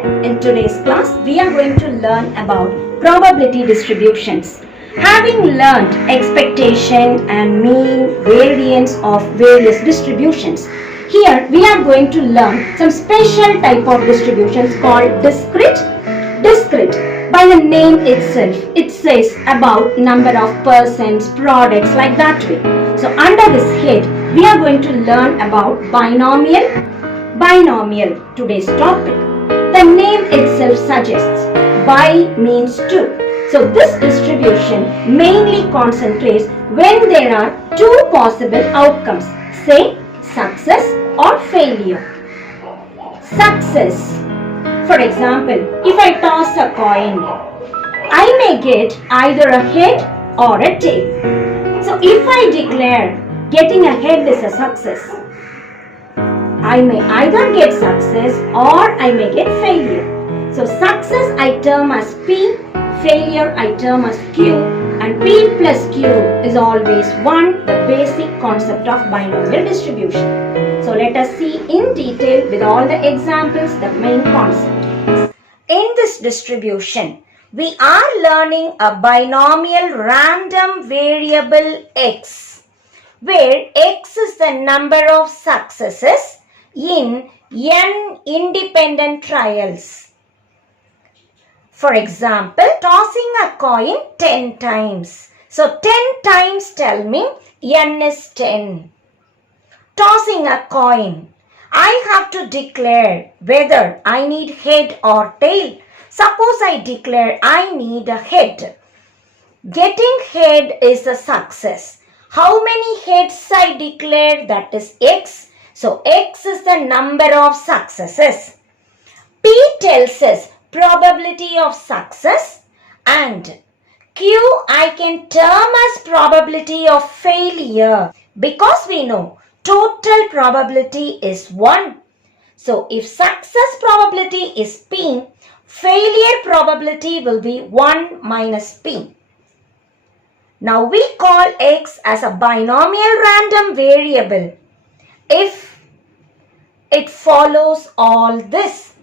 children, in today's class we are going to learn about probability distributions. Having learnt expectation and mean, variance of various distributions, here we are going to learn some special type of distributions called discrete. By the name itself, it says about number of persons, products, like that way. So under this head, we are going to learn about binomial. Today's topic. The name itself suggests bi means two. So this distribution mainly concentrates when there are two possible outcomes, say success or failure. Success. For example, if I toss a coin, I may get either a head or a tail. So if I declare getting a head is a success, I may either get success or I may get failure. So success I term as P, failure I term as Q, and P plus Q is always 1, the basic concept of binomial distribution. So let us see in detail with all the examples the main concept. In this distribution, we are learning a binomial random variable x, where x is the number of successes in n independent trials. For example, tossing a coin 10 times. So 10 times tell me n is 10. Tossing a coin, I have to declare whether I need head or tail. Suppose I declare I need a head. Getting head is a success. How many heads I declare? That is x. So x is the number of successes. P tells us probability of success, and Q I can term as probability of failure, because we know total probability is 1. So if success probability is P, failure probability will be 1 minus P. Now we call x as a binomial random variable if it follows all this.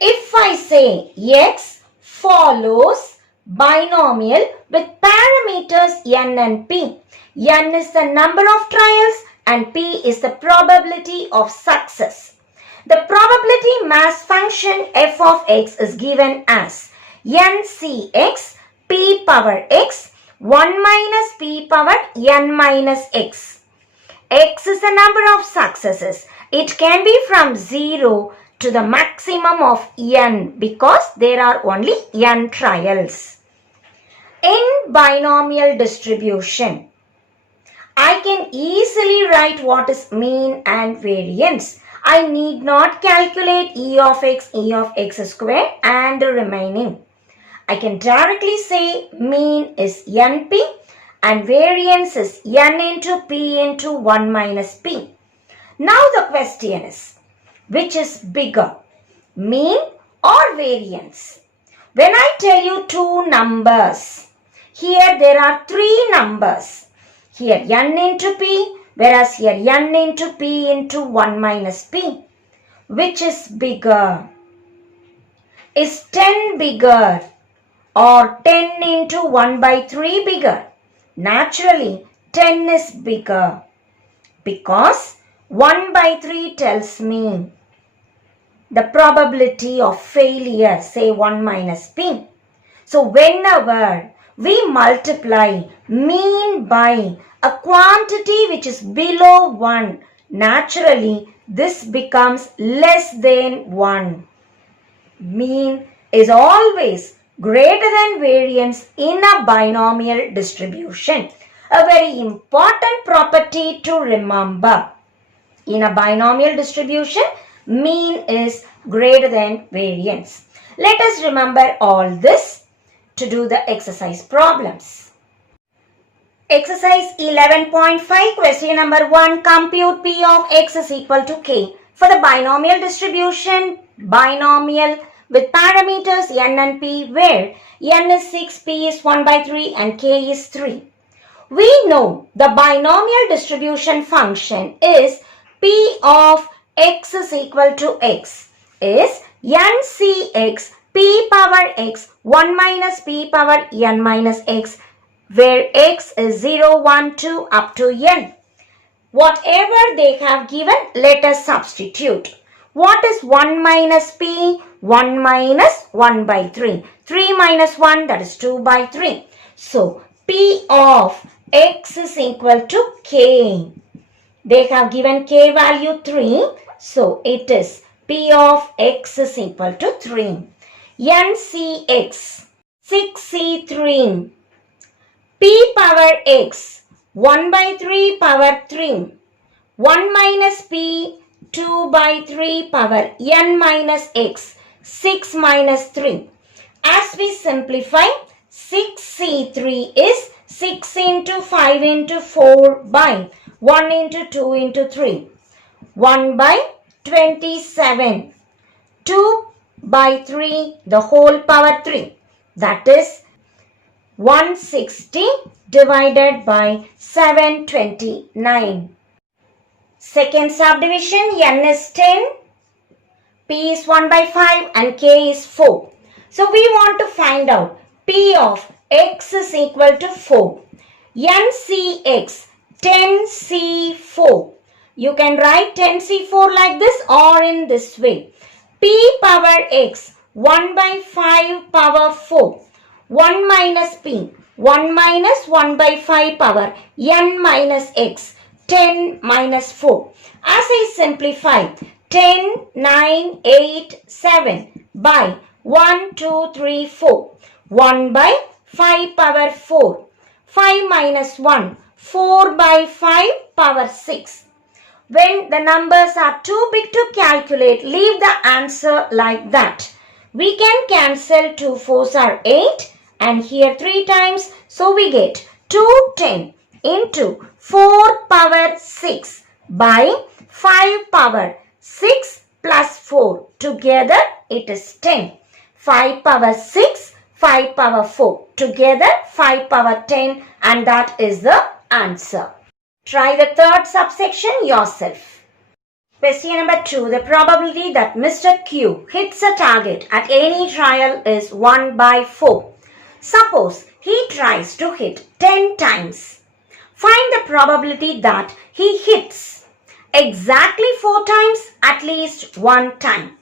If I say x follows binomial with parameters n and p, n is the number of trials and p is the probability of success. The probability mass function f of x is given as ncx p power x 1 minus p power n minus x. X is the number of successes. It can be from 0 to the maximum of n because there are only n trials. In binomial distribution, I can easily write what is mean and variance. I need not calculate e of x square and the remaining. I can directly say mean is np and variance is n into p into 1 minus p. Now the question is, which is bigger, mean or variance? When I tell you two numbers, here there are three numbers. Here n into p, whereas here n into p into 1 minus p. Which is bigger? Is 10 bigger or 10 into 1 by 3 bigger? Naturally, 10 is bigger because 1 by 3 tells me the probability of failure, say 1 minus p. So whenever we multiply mean by a quantity which is below 1, naturally this becomes less than 1. Mean is always greater than variance in a binomial distribution. A very important property to remember. In a binomial distribution, mean is greater than variance. Let us remember all this to do the exercise problems. Exercise 11.5, question number 1. Compute p of x is equal to k for the binomial distribution, binomial with parameters n and p, where n is 6, p is 1 by 3 and k is 3. We know the binomial distribution function is p of x is equal to x. is ncx p power x 1 minus p power n minus x, where x is 0, 1, 2 up to n. Whatever they have given, let us substitute. What is 1 minus p? 1 minus 1 by 3. 3 minus 1, that is 2 by 3. So, p of x is equal to k. They have given k value 3. So, it is p of x is equal to 3. ncx 6c3 p power x 1 by 3 power 3. 1 minus p 2 by 3 power n minus x, 6 minus 3. As we simplify, 6c3 is 6 into 5 into 4 by 1 into 2 into 3. 1 by 27. 2 by 3, the whole power 3. That is 160 divided by 729. Second subdivision, n is 10, p is 1 by 5 and k is 4. So we want to find out p of x is equal to 4. ncx 10c4. You can write 10c4 like this or in this way. P power x 1 by 5 power 4. 1 minus p 1 minus 1 by 5 power n minus x, 10 minus 4. As I simplify, 10, 9, 8, 7 by 1, 2, 3, 4. 1 by 5 power 4. 5 minus 1, 4 by 5 power 6. When the numbers are too big to calculate, leave the answer like that. We can cancel 2 4s are 8 and here 3 times. So we get 210 into 4 power 6 by 5 power 6 plus 4. Together it is 10. 5 power 6, 5 power 4. Together 5 power 10 and that is the answer. Try the third subsection yourself. Question number 2. The probability that Mr. Q hits a target at any trial is 1 by 4. Suppose he tries to hit 10 times. Find the probability that he hits exactly 4 times at least 1 time.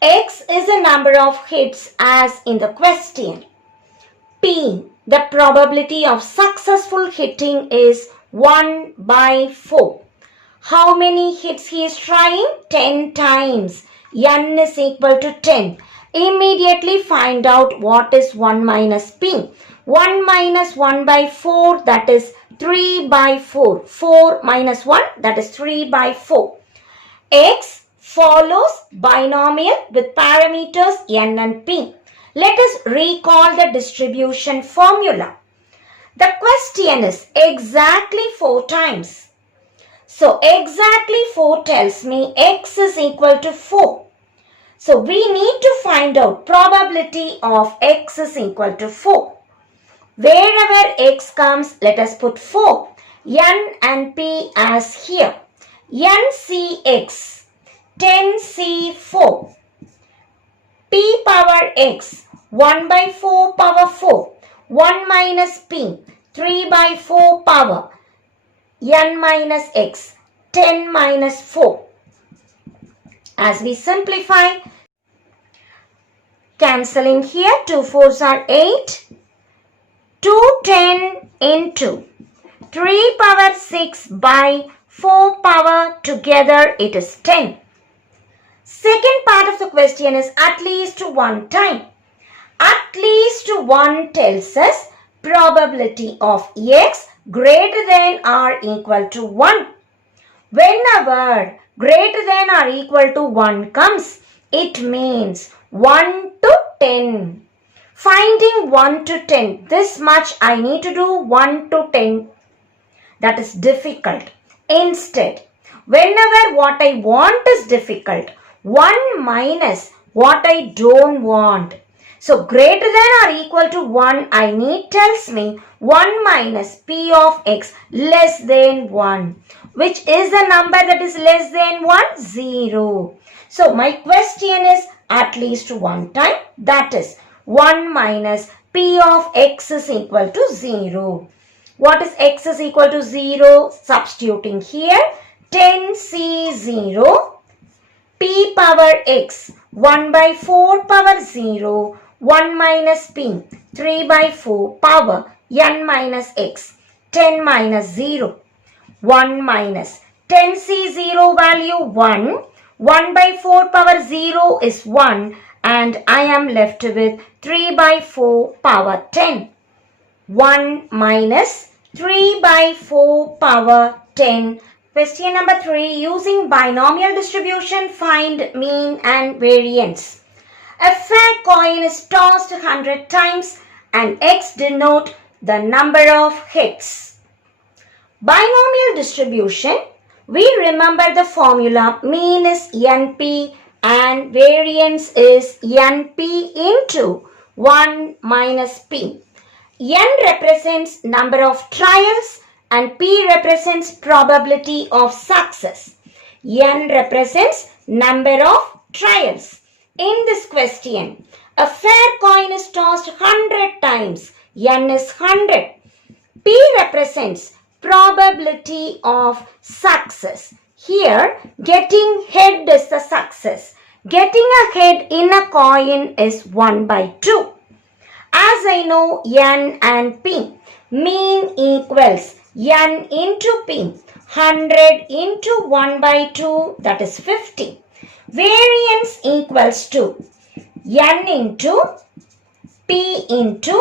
X is the number of hits as in the question. P, the probability of successful hitting is 1 by 4. How many hits he is trying? 10 times. N is equal to 10. Immediately find out what is 1 minus P. 1 minus 1 by 4, that is 3 by 4. 4 minus 1, that is 3 by 4. X follows binomial with parameters n and p. Let us recall the distribution formula. The question is exactly 4 times. So exactly 4 tells me x is equal to 4. So we need to find out probability of x is equal to 4. Wherever x comes, let us put 4. N and p as here. NCX 10C4. P power x 1 by 4 power 4. 1 minus p 3 by 4 power n minus x 10 minus 4. As we simplify, cancelling here, 2 4s are 8. 210 into 3 power 6 by 4 power, together it is 10. Second part of the question is at least 1 time. At least 1 tells us probability of x greater than or equal to 1. Whenever greater than or equal to 1 comes, it means 1 to 10. Finding 1 to 10, this much I need to do 1 to 10. That is difficult. Instead, whenever what I want is difficult, 1 minus what I don't want. So greater than or equal to 1 I need tells me 1 minus p of x less than 1. Which is the number that is less than 1? 0. So my question is at least one time, that is 1 minus P of x is equal to 0. What is x is equal to 0? Substituting here 10C0 P power x 1 by 4 power 0 1 minus P 3 by 4 power n minus x 10 minus 0 1 minus 10C0 value 1 1 by 4 power 0 is 1 and I am left with 3 by 4 power 10. 1 minus 3 by 4 power 10. Question number 3. Using binomial distribution, find mean and variance. A fair coin is tossed 100 times and x denote the number of hits. Binomial distribution, we remember the formula mean is NP and variance is NP into 1 minus P. N represents number of trials and P represents probability of success. N represents number of trials. In this question, a fair coin is tossed 100 times. N is 100. P represents probability of success. Here, getting head is the success. Getting a head in a coin is 1 by 2. As I know N and P, mean equals N into P. 100 into 1 by 2, that is 50. Variance equals to N into P into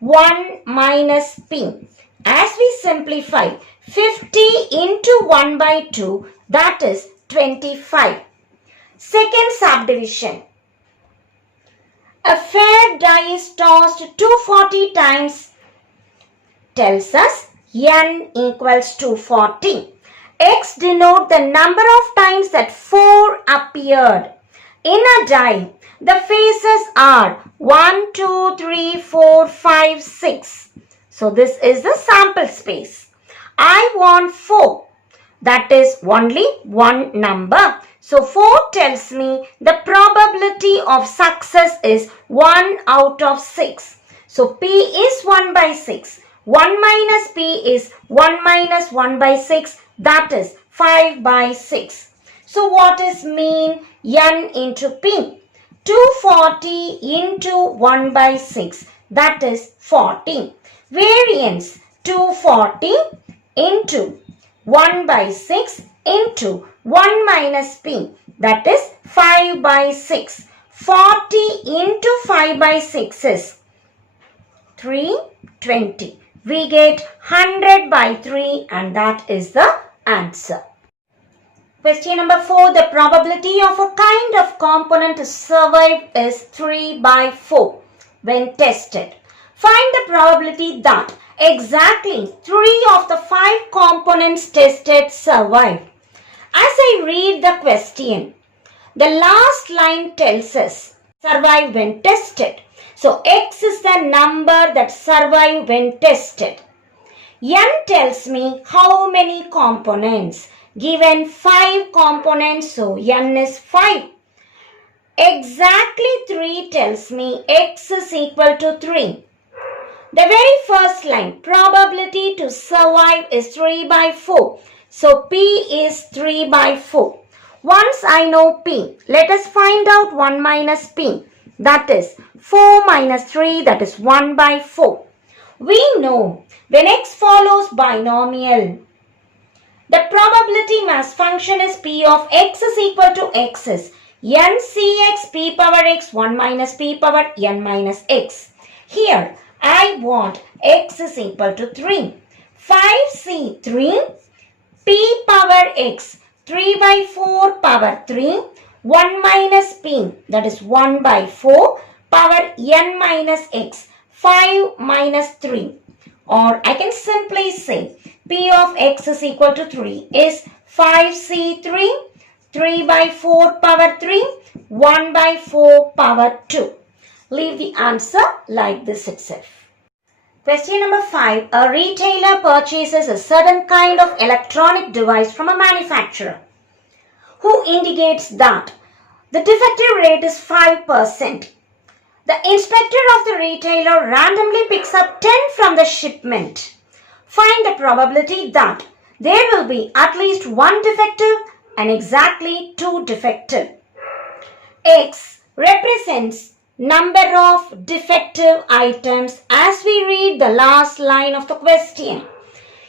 1 minus P. As we simplify, 50 into 1 by 2, that is 25. Second subdivision. A fair die is tossed 240 times tells us N equals 240. X denote the number of times that 4 appeared. In a die, the faces are 1, 2, 3, 4, 5, 6. So this is the sample space. I want 4. That is only one number. So 4 tells me the probability of success is 1 out of 6. So P is 1 by 6. 1 minus P is 1 minus 1 by 6. That is 5 by 6. So what is mean? N into P. 240 into 1 by 6. That is 40. Variance 240 into 1 by 6 into 1 minus P. That is 5 by 6. 40 into 5 by 6 is 320. We get 100 by 3 and that is the answer. Question number 4. The probability of a kind of component to survive is 3 by 4 when tested. Find the probability that exactly 3 of the 5 components tested survive. As I read the question, the last line tells us survive when tested. So X is the number that survive when tested. N tells me how many components. Given 5 components, so N is 5. Exactly 3 tells me X is equal to 3. The very first line, probability to survive is 3 by 4. So P is 3 by 4. Once I know P, let us find out 1 minus P. That is 4 minus 3, that is 1 by 4. We know when X follows binomial, the probability mass function is P of X is equal to X is NCX P power X 1 minus P power N minus X. Here I want X is equal to 3. 5C3 P power X 3 by 4 power 3 1 minus P, that is 1 by 4 power N minus X 5 minus 3, or I can simply say P of X is equal to 3 is 5C3 3 by 4 power 3 1 by 4 power 2. Leave the answer like this itself. Question number 5. A retailer purchases a certain kind of electronic device from a manufacturer who indicates that The defective rate is 5%. The inspector of the retailer randomly picks up 10 from the shipment. Find the probability that there will be at least one defective and exactly 2 defective. X represents number of defective items as we read the last line of the question.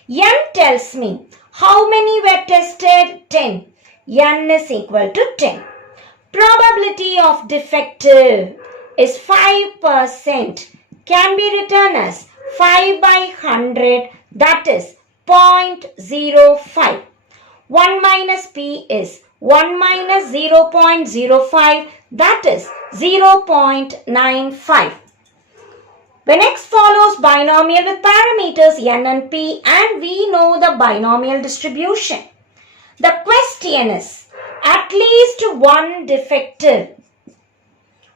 N tells me how many were tested? 10. N is equal to 10. Probability of defective is 5%. Can be written as 5 by 100, that is 0.05. 1 minus P is 1 minus 0.05, that is 0.95. When X follows binomial with parameters N and P and we know the binomial distribution. The question is at least one defective.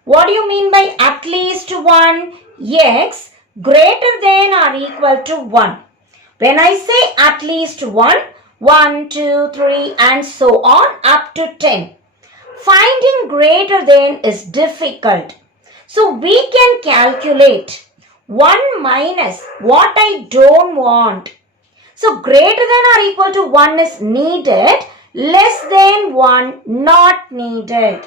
What do you mean by at least one? X greater than or equal to 1. When I say at least 1, 1, 2, 3 and so on up to 10. Finding greater than is difficult. So we can calculate 1 minus what I don't want. So greater than or equal to 1 is needed, less than 1 not needed.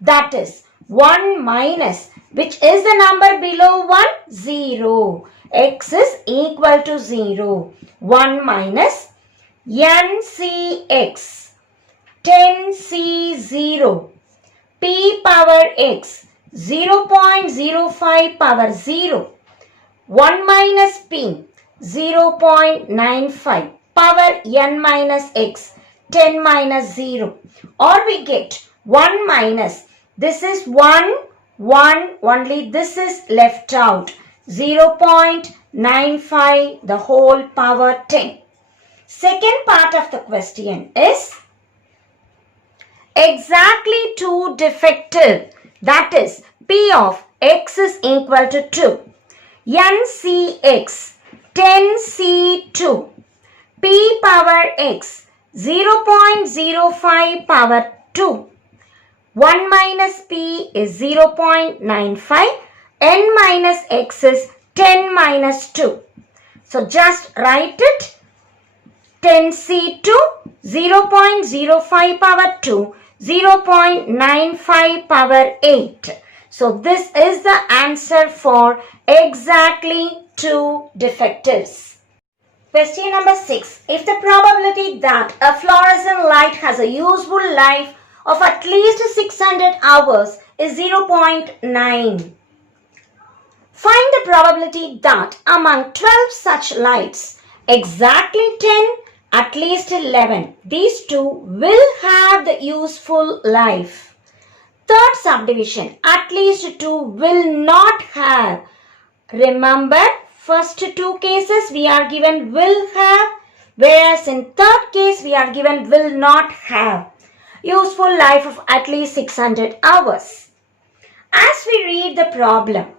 That is 1 minus, which is the number below 1? 0. X is equal to 0. 1 minus NCX 10C0 P power X 0.05 power 0 1 minus P 0.95 power N minus X 10 minus 0, or we get 1 minus, this is 1, 1, only this is left out, 0.95 the whole power 10. Second part of the question is exactly 2 defective, that is P of X is equal to 2. NCX 10C2 P power X 0.05 power 2. 1 minus P is 0.95. N minus X is 10 minus 2. So just write it. 10C2 0.05 power 2, 0.95 power 8. So this is the answer for exactly 2 defectives. Question number 6. If the probability that a fluorescent light has a useful life of at least 600 hours is 0.9. Find the probability that among 12 such lights, exactly 10, at least 11, these two will have the useful life. Third subdivision, at least 2 will not have. Remember, first 2 cases we are given will have, whereas in third case we are given will not have. Useful life of at least 600 hours. As we read the problem,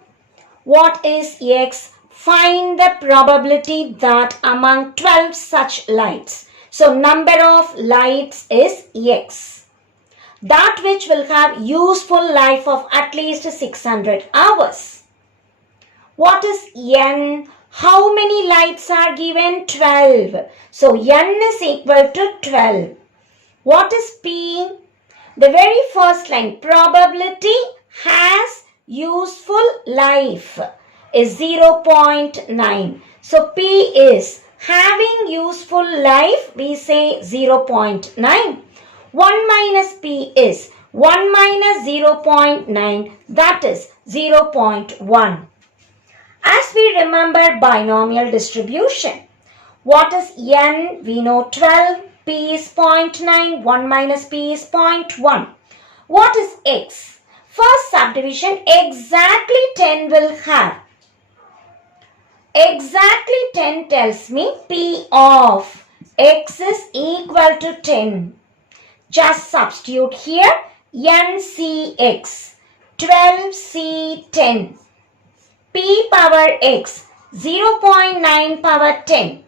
what is X? Find the probability that among 12 such lights. So number of lights is X. That which will have useful life of at least 600 hours. What is N? How many lights are given? 12. So N is equal to 12. What is P? The very first line, probability has useful life is 0.9. So P is having useful life, we say 0.9. 1 minus P is 1 minus 0.9, that is 0.1. As we remember binomial distribution, what is N? We know 12, P is 0.9, 1 minus P is 0.1. What is X? First subdivision, exactly 10 will have. Exactly 10 tells me P of X is equal to 10. Just substitute here NCX 12C10 P power X 0.9 power 10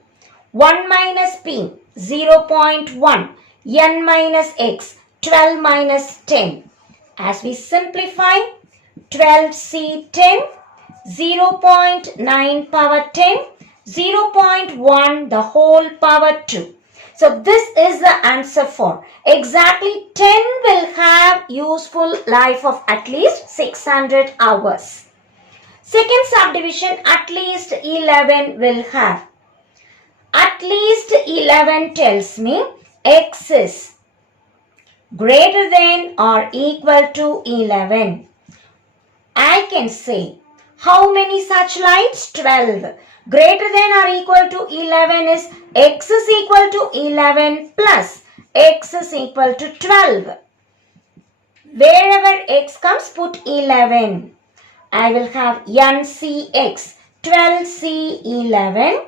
1 minus P 0.1 N minus X 12 minus 10 As we simplify, 12C10, 0.9 power 10, 0.1 the whole power 2. So this is the answer for exactly 10 will have useful life of at least 600 hours. Second subdivision, at least 11 will have. At least 11 tells me x is greater than or equal to 11. I can say how many such lights? 12. Greater than or equal to 11 is x is equal to 11 plus x is equal to 12. Wherever x comes, put 11. I will have NCX 12C11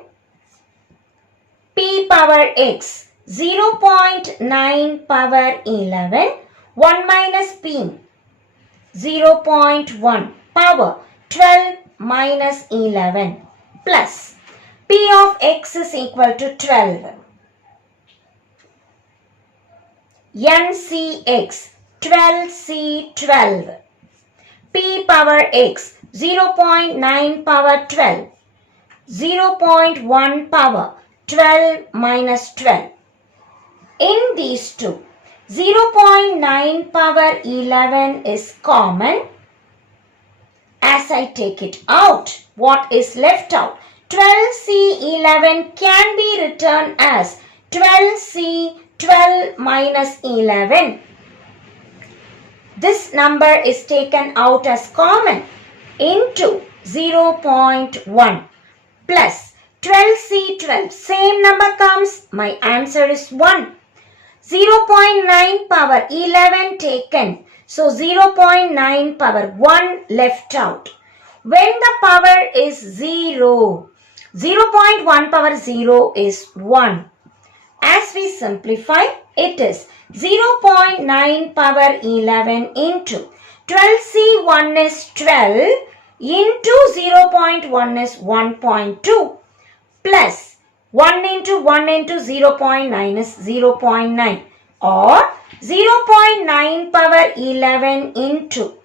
p power x 0.9 power 11 1 minus p 0.1 power 12 minus 11 plus p of x is equal to 12. NCX 12C12 p power x 0.9 power 12 0.1 power 12 minus 12. In these two, 0.9 power 11 is common. As I take it out, what is left out? 12C11 can be written as 12C12 minus 11. This number is taken out as common into 0.1 plus 12C12. Same number comes. My answer is 1. 0.9 power 11 taken. So 0.9 power 1 left out. When the power is 0, 0.1 power 0 is 1. As we simplify, it is 0.9 power 11 into 12C1 is 12 into 0.1 is 1.2 plus 1 into 1 into 0.9 is 0.9 or 0.9 power 11 into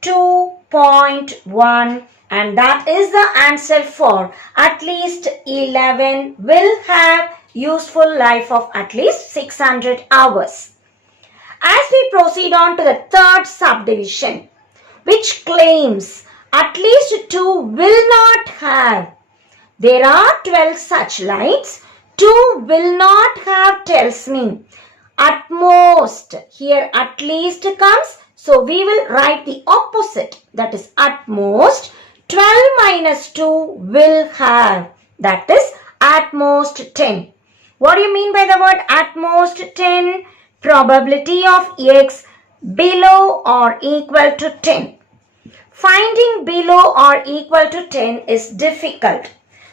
2.1, and that is the answer for at least 11 will have useful life of at least 600 hours. As we proceed on to the third subdivision, which claims at least 2 will not have. There are 12 such lights. 2 will not have tells me at most. Here at least comes. So we will write the opposite. That is at most 12 minus 2 will have. That is at most 10. What do you mean by the word at most 10? Probability of x below or equal to 10. Finding below or equal to 10 is difficult.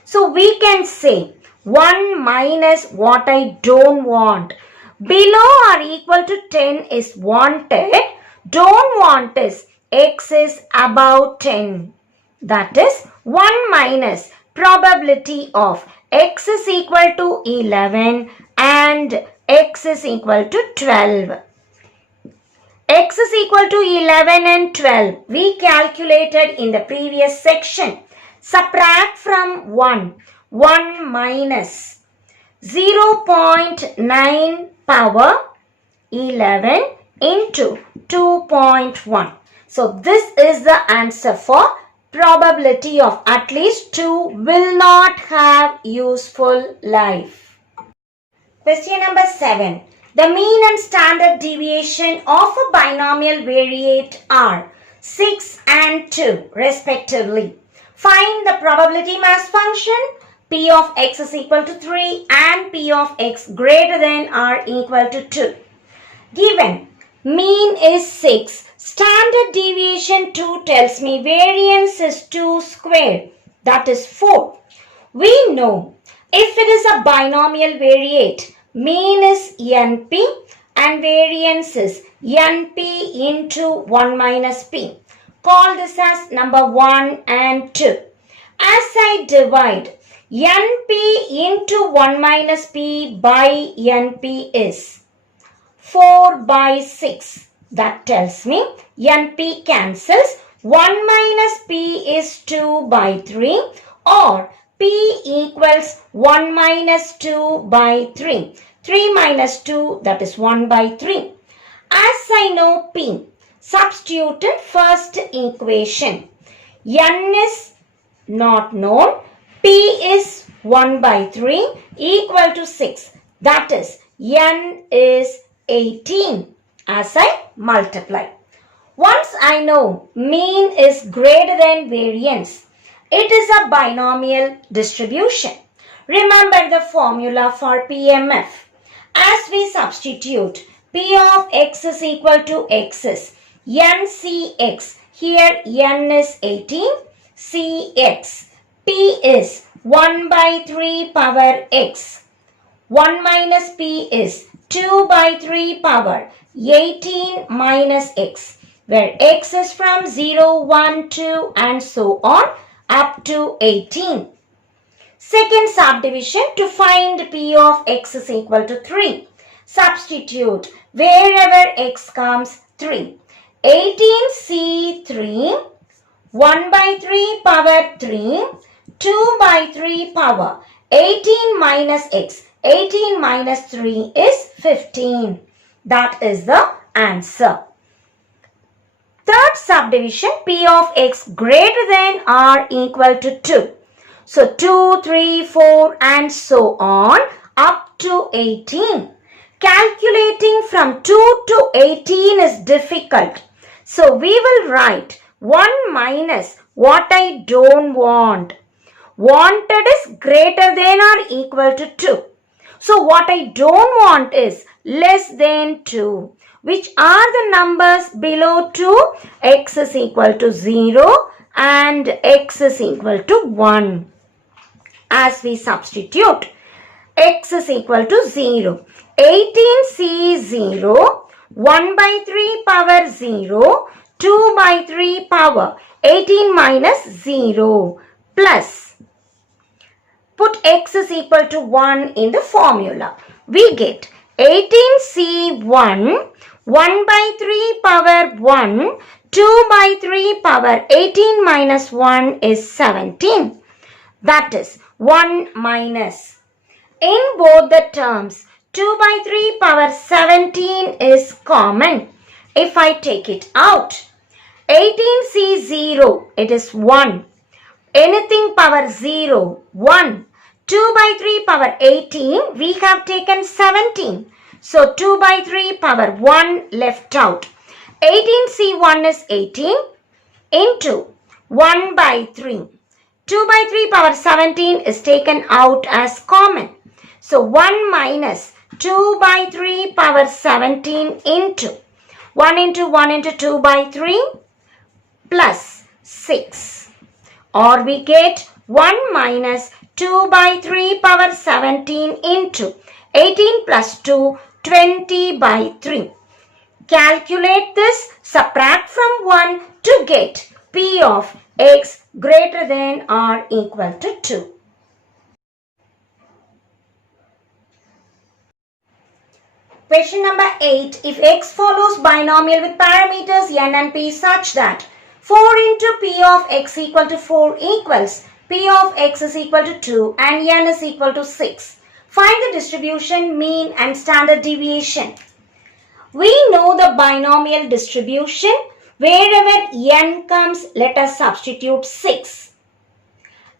So we can say 1 minus what I don't want. Below or equal to 10 is wanted. Don't want is x is above 10. That is 1 minus probability of x is equal to 11 and x is equal to 12. X is equal to 11 and 12. We calculated in the previous section. Subtract from 1. 1 minus 0.9 power 11 into 2.1. So this is the answer for probability of at least 2 will not have useful life. Question number 7. The mean and standard deviation of a binomial variate are 6 and 2 respectively. Find the probability mass function p of x is equal to 3 and p of x greater than or equal to 2. Given mean is 6, standard deviation 2 tells me variance is 2 squared, that is 4. We know if it is a binomial variate, mean is np and variance is np into 1 minus p. Call this as number 1 and 2. As I divide np into 1 minus p by np is 4 by 6. That tells me NP cancels. 1 minus P is 2 by 3 or P equals 1 minus 2 by 3. 3 minus 2, that is 1 by 3. As I know P, substitute in first equation. N is not known. P is 1 by 3 equal to 6. That is N is 18 as I multiply. Once I know mean is greater than variance, it is a binomial distribution. Remember the formula for PMF. As we substitute P of x is equal to x is NCX. Here N is 18, CX. P is 1 by 3 power x. 1 minus P is 2 by 3 power 18 minus x, where x is from 0, 1, 2 and so on up to 18. Second subdivision, to find P of x is equal to 3. Substitute wherever x comes 3. 18C3, 1 by 3 power 3, 2 by 3 power 18 minus x. 18 minus 3 is 15. That is the answer. Third subdivision, P of x greater than or equal to 2. So 2, 3, 4 and so on up to 18. Calculating from 2 to 18 is difficult. So we will write 1 minus what I don't want. Wanted is greater than or equal to 2. So what I don't want is less than 2. Which are the numbers below 2? X is equal to 0 and x is equal to 1. As we substitute, x is equal to 0. 18C0, 1 by 3 power 0, 2 by 3 power 18 minus 0 plus. Put x is equal to 1 in the formula. We get 18C1, 1 by 3 power 1, 2 by 3 power 18 minus 1 is 17. That is 1 minus. In both the terms, 2 by 3 power 17 is common. If I take it out, 18C0, it is 1. Anything power 0, 1. 2 by 3 power 18, we have taken 17. So 2 by 3 power 1 left out. 18C1 is 18 into 1 by 3. 2 by 3 power 17 is taken out as common. So 1 minus 2 by 3 power 17 into 1 into 1 into 2 by 3 plus 6. Or we get 1 minus 2 by 3 power 17 into 18 plus 2, 20 by 3. Calculate this, subtract from 1 to get P of x greater than or equal to 2. Question number 8. If x follows binomial with parameters n and p such that 4 into p of x equal to 4 equals p of x is equal to 2 and n is equal to 6. Find the distribution, mean and standard deviation. We know the binomial distribution. Wherever n comes, let us substitute 6.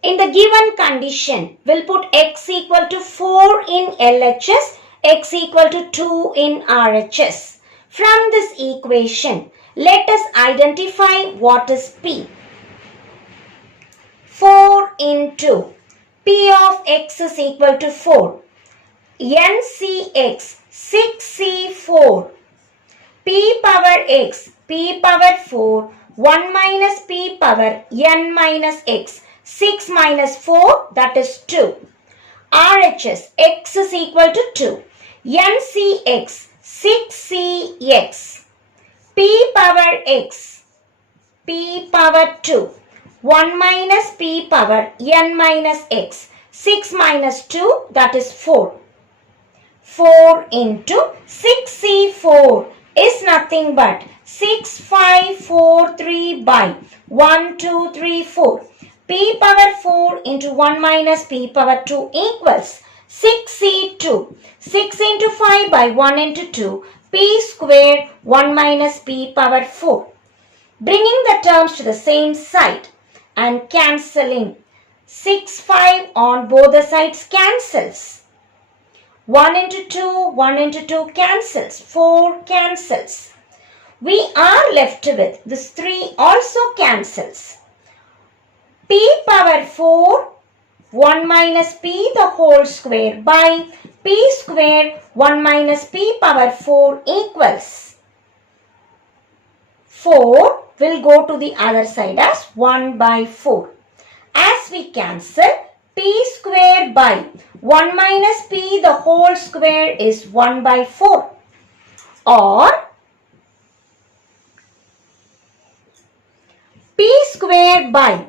In the given condition, we'll put x equal to 4 in LHS, x equal to 2 in RHS. From this equation, let us identify what is P. 4 into P of x is equal to 4. NCX 6C4. P power x, P power 4, 1 minus P power n minus x, 6 minus 4, that is 2. RHS, x is equal to 2. NCX, 6CX. P power x, P power 2, 1 minus P power n minus x, 6 minus 2, that is 4. 4 into 6C4. is nothing but 6, 5, 4, 3 by 1, 2, 3, 4. P power 4 into 1 minus P power 2 equals 6C2. 6 into 5 by 1 into 2. P square 1 minus P power 4. Bringing the terms to the same side and cancelling. 6, 5 on both the sides cancels. 1 into 2, 1 into 2 cancels. 4 cancels. We are left with this 3 also cancels. P power 4, 1 minus P the whole square by P square 1 minus P power 4 equals 4 will go to the other side as 1 by 4. As we cancel, P square by 1 minus P the whole square is 1 by 4. Or P square by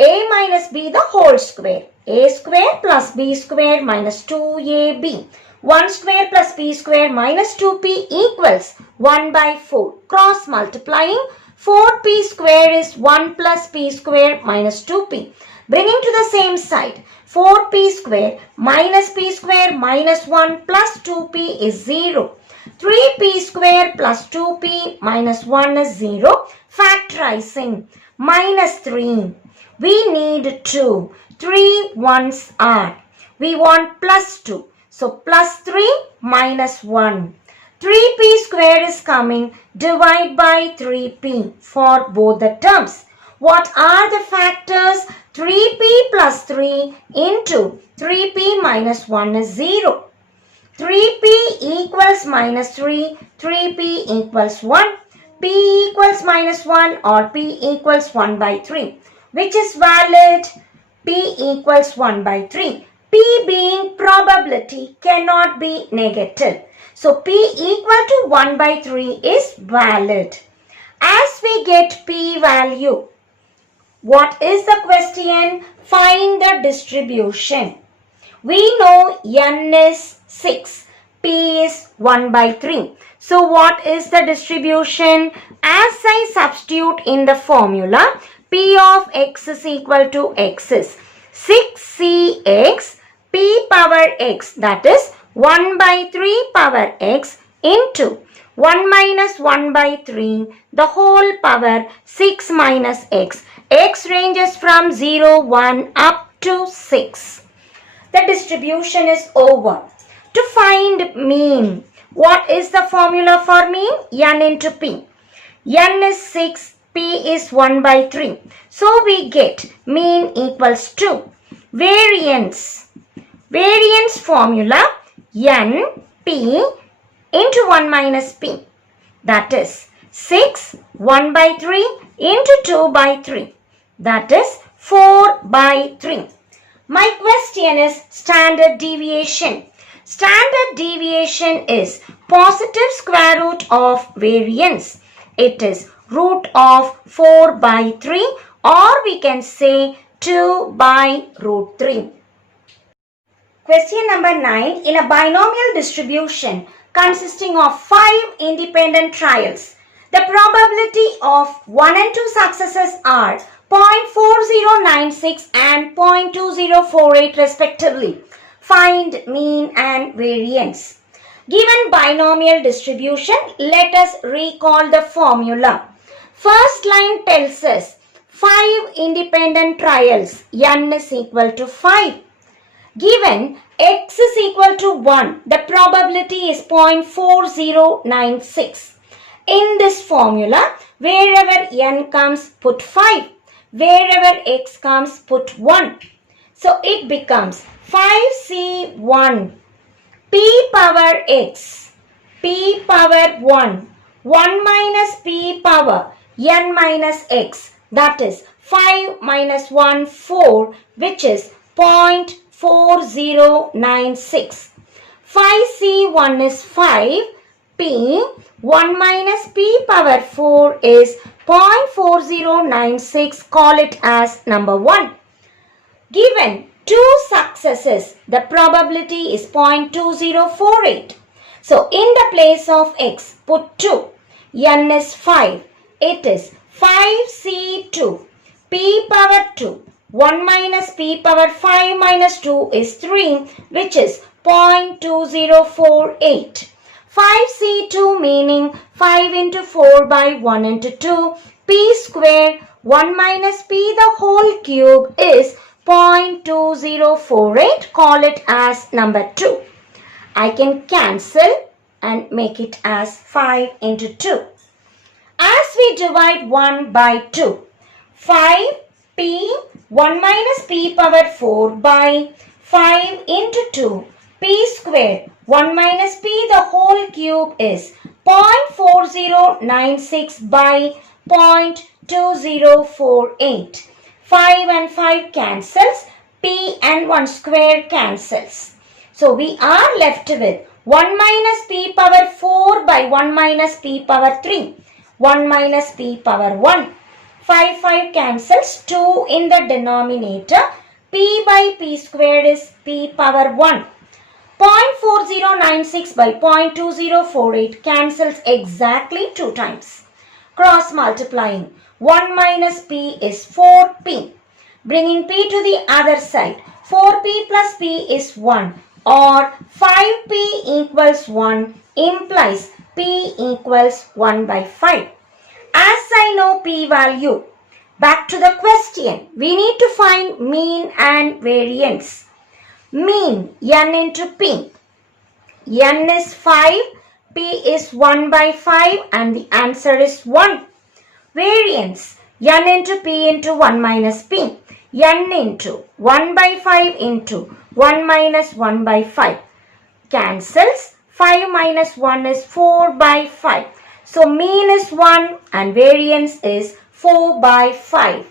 A minus B the whole square. A square plus B square minus 2AB. 1 square plus B square minus 2P equals 1 by 4. Cross multiplying, 4P square is 1 plus P square minus 2P. Bringing to the same side, 4P square minus P square minus 1 plus 2P is 0. 3P square plus 2P minus 1 is 0. Factorizing, minus 3. We need 2. 3 ones are. We want plus 2. So plus 3 minus 1. 3P square is coming. Divide by 3P for both the terms. What are the factors? 3P plus 3 into 3P minus 1 is 0. 3P equals minus 3. 3P equals 1. P equals minus 1 or P equals 1 by 3. Which is valid? P equals 1 by 3. P being probability cannot be negative. So P equal to 1 by 3 is valid. As we get P value, what is the question? Find the distribution. We know N is 6. P is 1 by 3. So what is the distribution? As I substitute in the formula, P of X is equal to X is 6Cx P power X, that is 1 by 3 power X into 1 minus 1 by 3 the whole power 6 minus X. X ranges from 0, 1 up to 6. The distribution is over. To find mean, what is the formula for mean? N into P. N is 6. P is 1 by 3. So we get mean equals 2. Variance. Variance formula N P into 1 minus P. That is 6, 1 by 3 into 2 by 3. That is 4 by 3. My question is standard deviation. Standard deviation is positive square root of variance. It is root of 4 by 3 or we can say 2 by root 3. Question number 9. In a binomial distribution consisting of 5 independent trials, the probability of 1 and 2 successes are 0.4096 and 0.2048 respectively. Find mean and variance. Given binomial distribution, let us recall the formula. First line tells us 5 independent trials, N is equal to 5. Given X is equal to 1, the probability is 0.4096. In this formula, wherever N comes, put 5. Wherever X comes, put 1. So it becomes 5C1 P power X, P power 1, 1 minus P power N minus X, that is 5 minus 1, 4, which is 0.4096. 5C1 is 5, P 1 minus P power 4 is 0.4096, call it as number 1. Given 2 successes, the probability is 0.2048. So in the place of x, put 2. N is 5. It is 5C2. P power 2. 1 minus P power 5 minus 2 is 3, which is 0.2048. 5C2 meaning 5 into 4 by 1 into 2. P square 1 minus P the whole cube is 0.2048. Call it as number 2. I can cancel and make it as 5 into 2. As we divide 1 by 2, 5p 1 minus p power 4 by 5 into 2, p square 1 minus p the whole cube is 0.4096 by 0.2048. 5 and 5 cancels, p and 1 square cancels. So we are left with 1 minus p power 4 by 1 minus p power 3. 1 minus p power 1. 5 cancels, 2 in the denominator. P by p square is p power 1. 0.4096 by 0.2048 cancels exactly 2 times. Cross multiplying. 1 minus p is 4p. Bringing p to the other side. 4p plus p is 1. Or 5p equals 1 implies p equals 1 by 5. As I know p value, back to the question, we need to find mean and variance. Mean, n into p. N is 5, p is 1 by 5 and the answer is 1. Variance, n into p into 1 minus p. N into 1 by 5 into 1 minus 1 by 5. Cancels, 5 minus 1 is 4 by 5. So mean is 1 and variance is 4 by 5.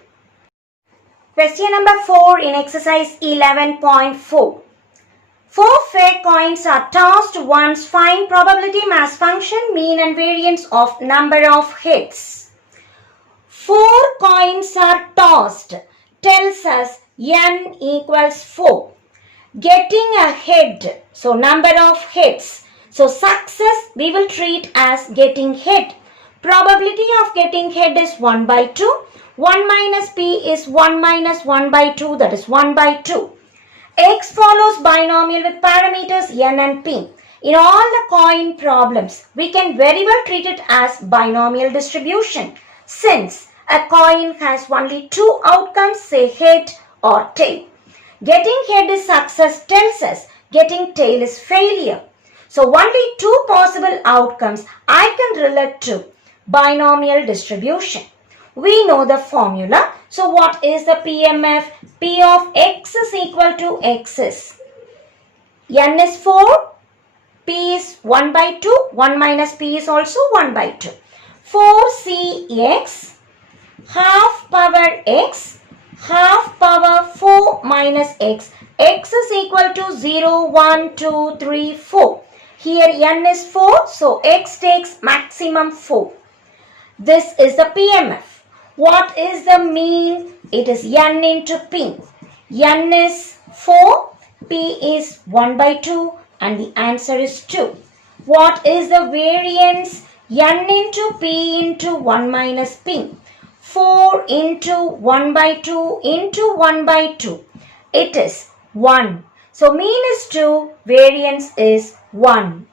Question number 4 in exercise 11.4. 4 fair coins are tossed once. Find probability, mass function, mean and variance of number of hits. 4 coins are tossed tells us n equals 4. Getting a head, so number of hits. So success we will treat as getting head. Probability of getting head is 1 by 2. 1 minus p is 1 minus 1 by 2, that is 1 by 2. X follows binomial with parameters n and p. In all the coin problems, we can very well treat it as binomial distribution, since a coin has only 2 outcomes, say head or tail. Getting head is success tells us getting tail is failure. So only 2 possible outcomes I can relate to binomial distribution. We know the formula. So what is the PMF? P of x is equal to x is. N is 4. P is 1 by 2. 1 minus p is also 1 by 2. 4cx half power x half power 4 minus x. X is equal to 0, 1, 2, 3, 4. Here n is 4, so x takes maximum 4. This is the PMF. What is the mean? It is n into p. N is 4, p is 1 by 2 and the answer is 2. What is the variance? N into p into 1 minus p. 4 into 1 by 2 into 1 by 2. It is 1. So mean is 2, variance is 1.